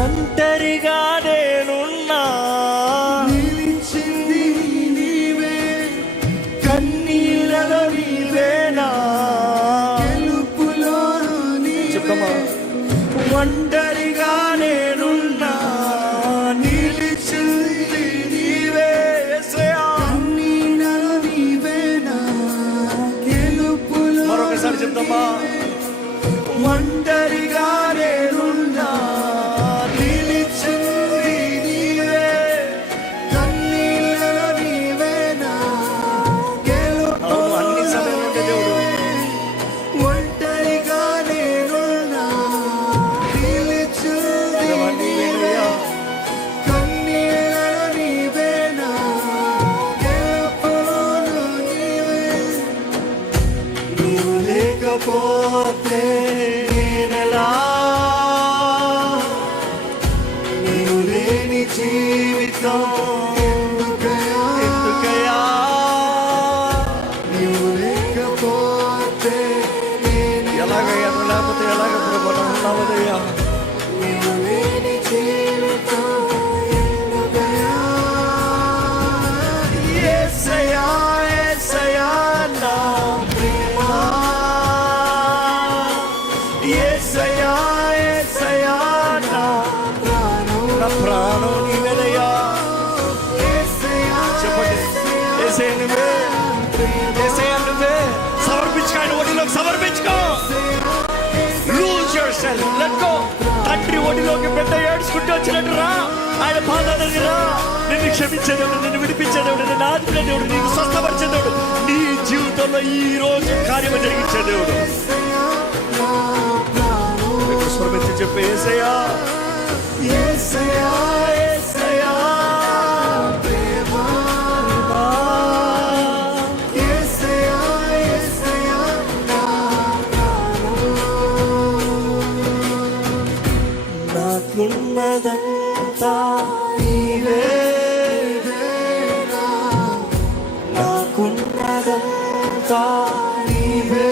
ఒంటరిగా నేనున్నా, నిలిచింది నీవే, కన్నీళ్ళలో నీవేనా, గెలుపులో నీవే. ఒంటరిగా నేనున్నా, నిలిచింది నీవే, కన్నీళ్ళలో నీవేనా, గెలుపులో. మరొకసారి చెప్తామా, ఒంటరిగా నేనున్నా, నిలిచింది నీవే, కన్నీళ్ళలో నీవేనా, గెలుపు. అన్ని సమయంలో ఉండే దేవుడు. ఒంటరిగా నేనున్నా, నిలిచింది నీవే, కన్నీళ్ళలో నీవేనా, గెలుపులో నీవే. నీవు లేకపోతే నేనెలా, నీవు లేని జీవితం ఎందుకయ్యా, నీవు లేకపోతే ఎలాగయ్యా, నువ్వు లేకపోతే ఎలాగ ప్రభు ఉన్నావదయ్యా. నీవు లేని జీవితం ఎందుకయ్యా. యేసయ్యా, యేసయ్యా నా ప్రేమా, యేసయ్యా, యేసయ్యా నా ప్రాణం, నా ప్రాణం నీవేనయ్యా. యేసయ్యా, చెప్పండి, యేసయ్య నువ్వే, యేసయ్య నువ్వే. సమర్పించుకో, ఆయన ఒడిలోకి సమర్పించుకో. Lose yourself, let go. తండ్రి ఒడిలోకి పెద్ద ఏడ్చుకుంటూ వచ్చినట్టు రా, ఆయన పాదాల దగ్గర రా. నిన్ను క్షమించేదేవుడు, నిన్ను విడిపించేదేవుడు, నిన్ను ఆదుకునేదేవుడు, నీకు స్వస్థపరిచేదేవుడు, నీ జీవితంలో ఈ రోజు కార్యము జరిగించేదేవుడు. స్వరమెత్తి చెప్పే యేసయ్యా, యేసయ్యా, యేసయ్యా ప్రేమా, యేసయ్యా, యేసయ్యా నా ప్రాణం. నాకున్నదంతా నీవేనా, నాకున్నదంతా నీవే,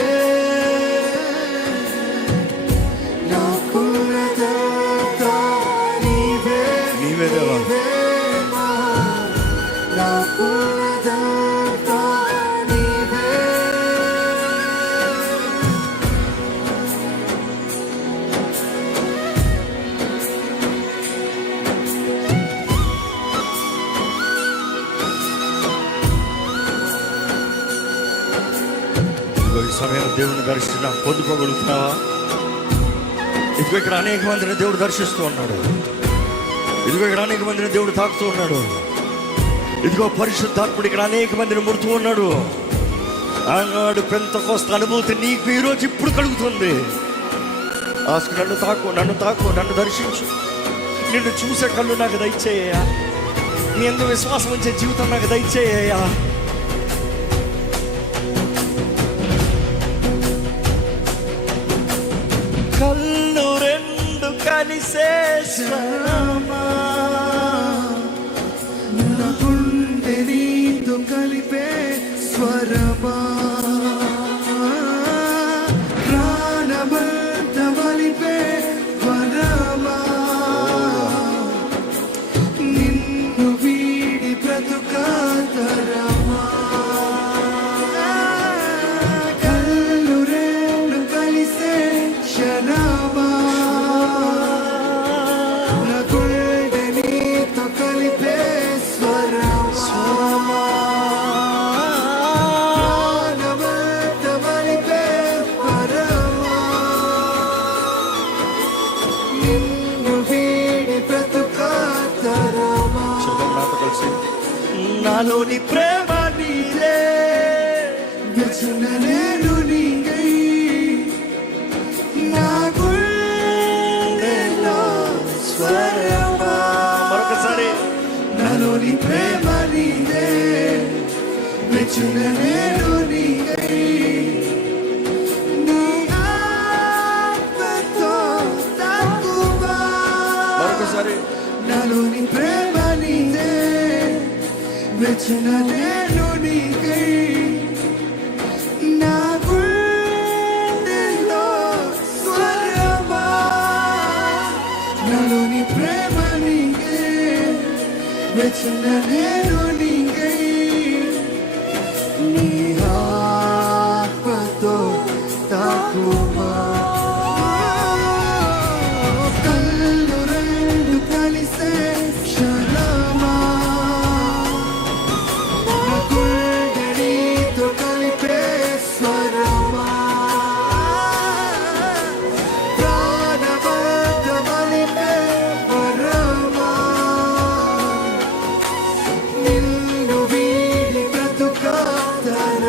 నాకున్నదంతా నీవే, నీవే దేవా. నాకున్నదంతా నీవే. ఇదిగో ఈ సమయం దేవుని దర్శన పొందుకోగలుగుతున్నావా? ఇదిగో ఇక్కడ అనేక మందిని దేవుడు దర్శిస్తూ ఉన్నాడు. ఇదిగో ఇక్కడ అనేక మందిని దేవుడు తాకుతూ ఉన్నాడు. ఇదిగో పరిశుద్ధాత్ముడు ఇక్కడ అనేక మందిని ముడుతూ ఉన్నాడు. ఆనాడు పెంతెకోస్తు అనుభూతి నీకు ఈరోజు ఇప్పుడు కలుగుతుంది. ఆస్కు నన్ను తాకు, నన్ను తాకు, నన్ను దర్శించు. నిన్ను చూసే కళ్ళు నాకు దయచేయ్యా. నీ యందు విశ్వాసం ఉంచే జీవితం నాకు దయచేయ్యా. కళ్ళు రెండు కలిసే శ్రమా, నా గుండె నీతో కలిపే స్వరమా, ప్రాణమంత వలిపే వరమా, నిన్ను వీడి బ్రతుకాతరమా. కళ్ళు రెండు కలిసే క్షణమా, నా గుండె నీతో కలిపే స్వరమా, ప్రాణమంత వలిపే వరమా, నిన్ను వీడి బ్రతుకాతరమా. నాతో కలిసి నాలోని ప్రేమ నీదే, వ్యసన నేను నీకై, నా గుండెలో స్వరమా. మరొకసారి నాలోని ప్రేమ నీదే, వ్యసన నేను నీకై, నీ ఆత్మతో తాకువా. మరొకసారి నాలోని ప్రేమ నీదే, వ్యసన నేను నీకై, నా గుండెలో స్వరమా. నాలోని ప్రేమ వెచ్చిన నేను నీకై నీ ఆత్మతో తాకుమా కళ్ళు రెండు కలిసే క్షణమా నా గుండెతో కలిపే స్వరమా ప్రాణమంత మలిపే వరమా నిన్ను వీడి బ్రతుకాతరమా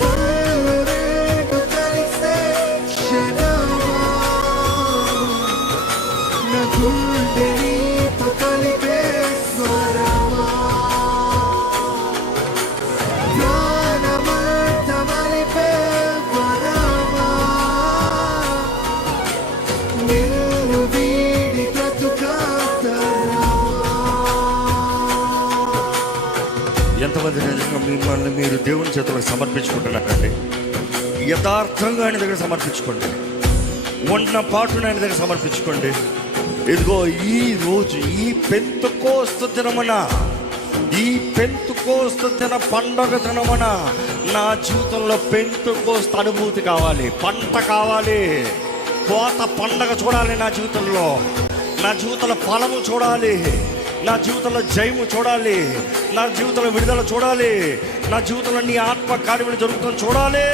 కళ్ళు రెండు కలిసే క్షణమా నా గుండెతో కలిపే స్వరమా ప్రాణమంత మలిపే వరమా నిన్ను వీడి బ్రతుకాతరమా ఎంతమంది నిజంగా మిమ్మల్ని మీరు దేవుని చేతులకు సమర్పించుకుంటున్నారండి? యథార్థంగా ఆయన దగ్గర సమర్పించుకోండి. ఉన్న పాటును ఆయన దగ్గర సమర్పించుకోండి. ఇదిగో ఈ రోజు ఈ పెంతెకోస్తు దినమున, ఈ పెంతెకోస్తు దిన పండగ దినమున నా జీవితంలో పెంతెకోస్తు అనుభూతి కావాలి, పంట కావాలి, కోత పండగ చూడాలి. నా జీవితంలో నా జీవితంలో ఫలము చూడాలి, నా జీవితంలో జయము చూడాలి, నా జీవితంలో విడుదల చూడాలి, నా జీవితంలో నీ ఆత్మ కార్యములు జరుగుతుంది చూడాలి.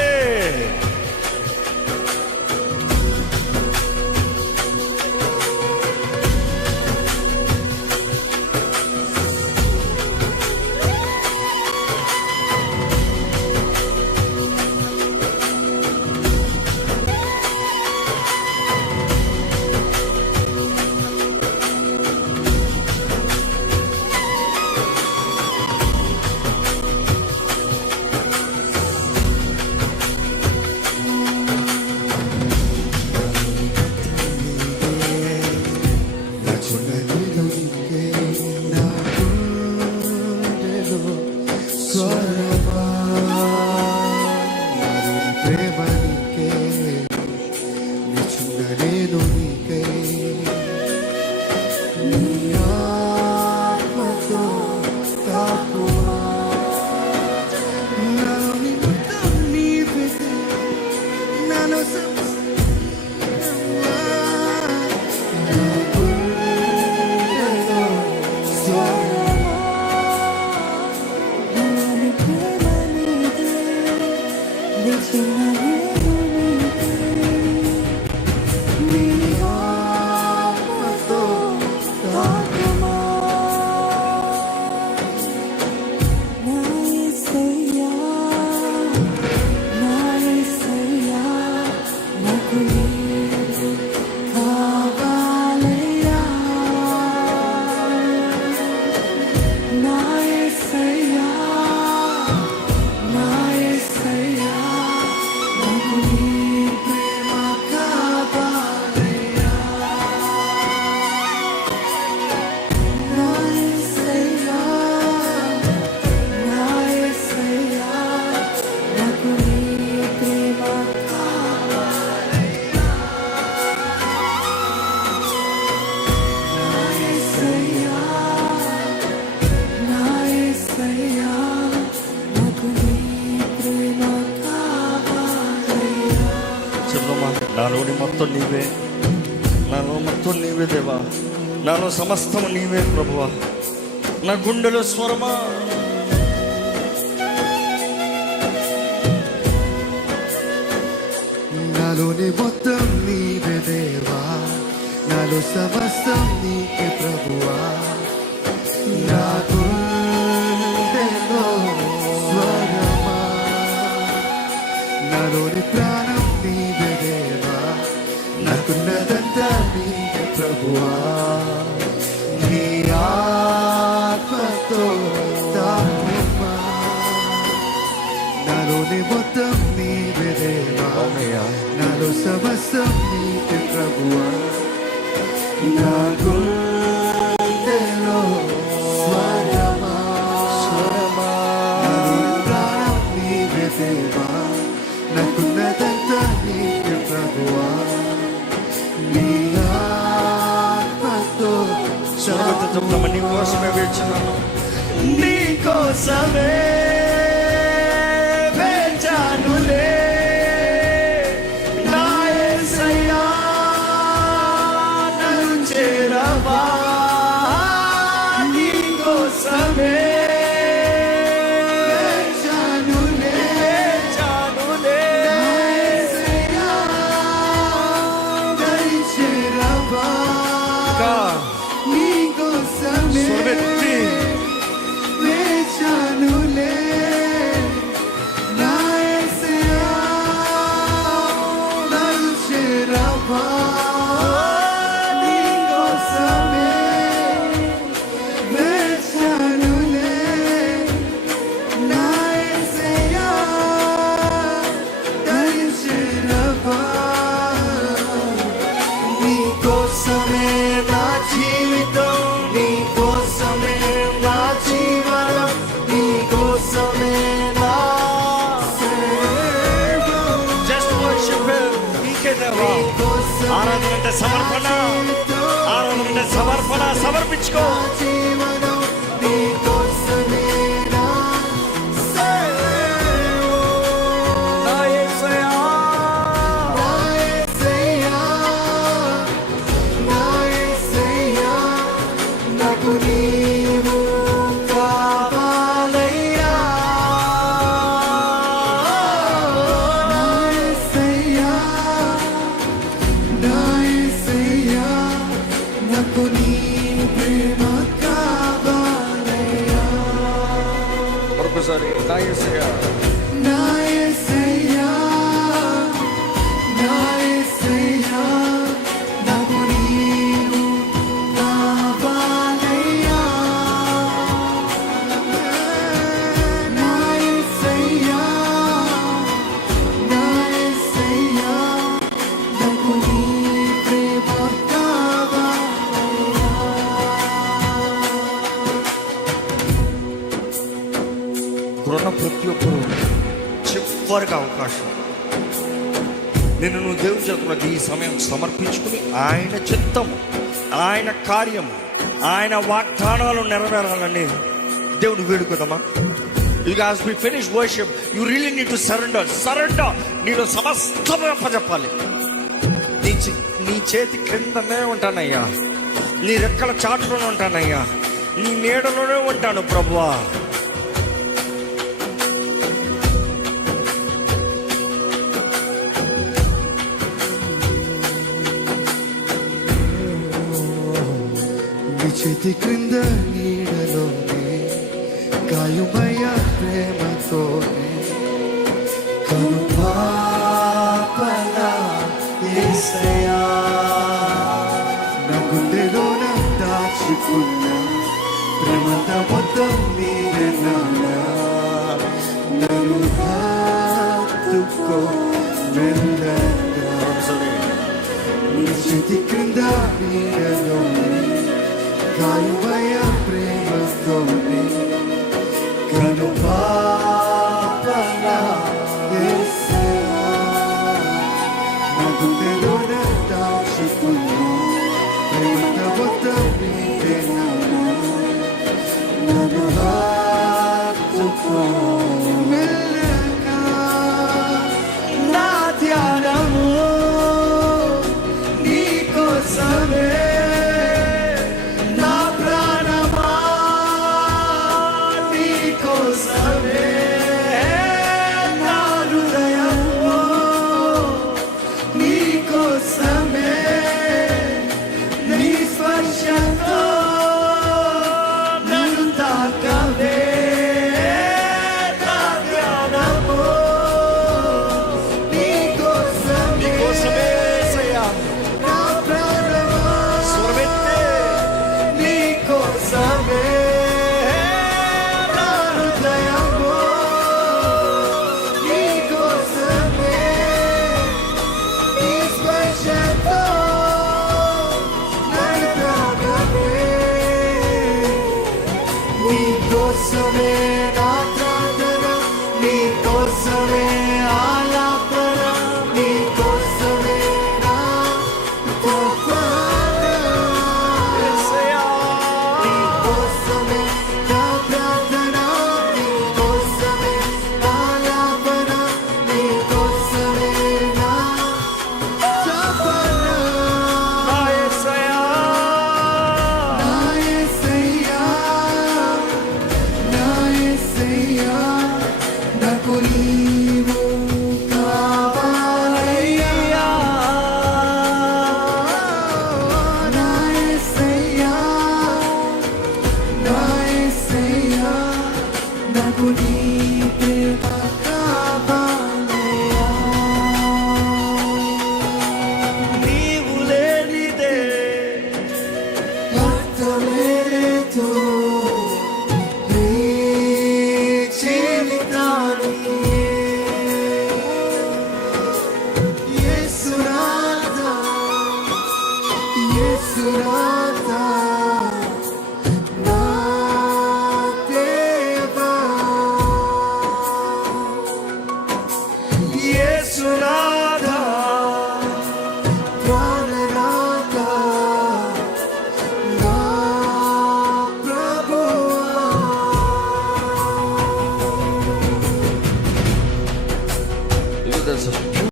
నాలోని మొత్తం నీవే, నాలో మొత్తం నీవే దేవా, నాలో సమస్తం నీవే ప్రభువా. నా గుండెలో స్వరమా, నాలోని మొత్తం నీవే దేవా, నాలో సమస్తం నీకే ప్రభువా. నా గుండెలో స్వరమా, నాలోని ప్రాణం నీవే దేవా, నాకున్నదంతా నీకే ప్రభువా. నీ ఆత్మతో తాకుమా, నాలోని మొత్తం నీవే దేవా, నాలో సమస్తం నీకే ప్రభువా. నా గుండెలో స్వరమా, నాలోని ప్రాణం నీవే దేవా, నాకున్నదంతా నీకే ప్రభువా. నీ ఆత్మతో అందరితో చెప్తామా, నీ కోసమే వేచున్నాను, నీ కోసమే వేచానులే నా యేసయ్యా, నన్ను చేరవా, నీ కోసమే ఆరాధన అంటే సమర్పణ, ఆరాధన అంటే సమర్పణ. సమర్పించుకో. ఒకసారి నా యేసయ్యా, నా యేసయ్యా, నా యేసయ్యా, నాకు నీవు కావాలయ్యా, నా యేసయ్యా, నా యేసయ్యా, నాకు నీ ప్రేమ కావాలయ్యా. ప్రతి ఒక్కరు చివరికి అవకాశం, నిన్ను నువ్వు దేవుని చేతులకు ఈ సమయం సమర్పించుకుని ఆయన చిత్తము, ఆయన కార్యము, ఆయన వాగ్దానాలు నెరవేరాలని దేవుడు వేడుకుందామా. As we finish worship, you really need to surrender. నీలో సమస్తమే అప్పచెప్పాలి. నీ చేతి క్రిందనే ఉంటానయ్యా, నీ రెక్కల చాటులోనే ఉంటానయ్యా, నీ నీడలోనే ఉంటాను ప్రభువా. చేతి క్రింద నీడలోనే గాయమయ్య ప్రేమతోనే కనుపాపలా యేసయ్యా, నా గుండెలోన దాచుకున్న ప్రేమత మొత్తం నీవే నాన్నా, నన్ను హత్తుకో మెల్లగా. నీ చేతి క్రింద నీడలోనే గాయమయ్య ప్రేమతోనే కనుపాపలా యేసయ్యా, నా గుండెలోన దాచుకున్న ప్రేమత మొత్తం నీవే నాన్నా, నన్ను హత్తుకో మెల్లగా. నా ధ్యానము నీ కోసమే, యేసునామం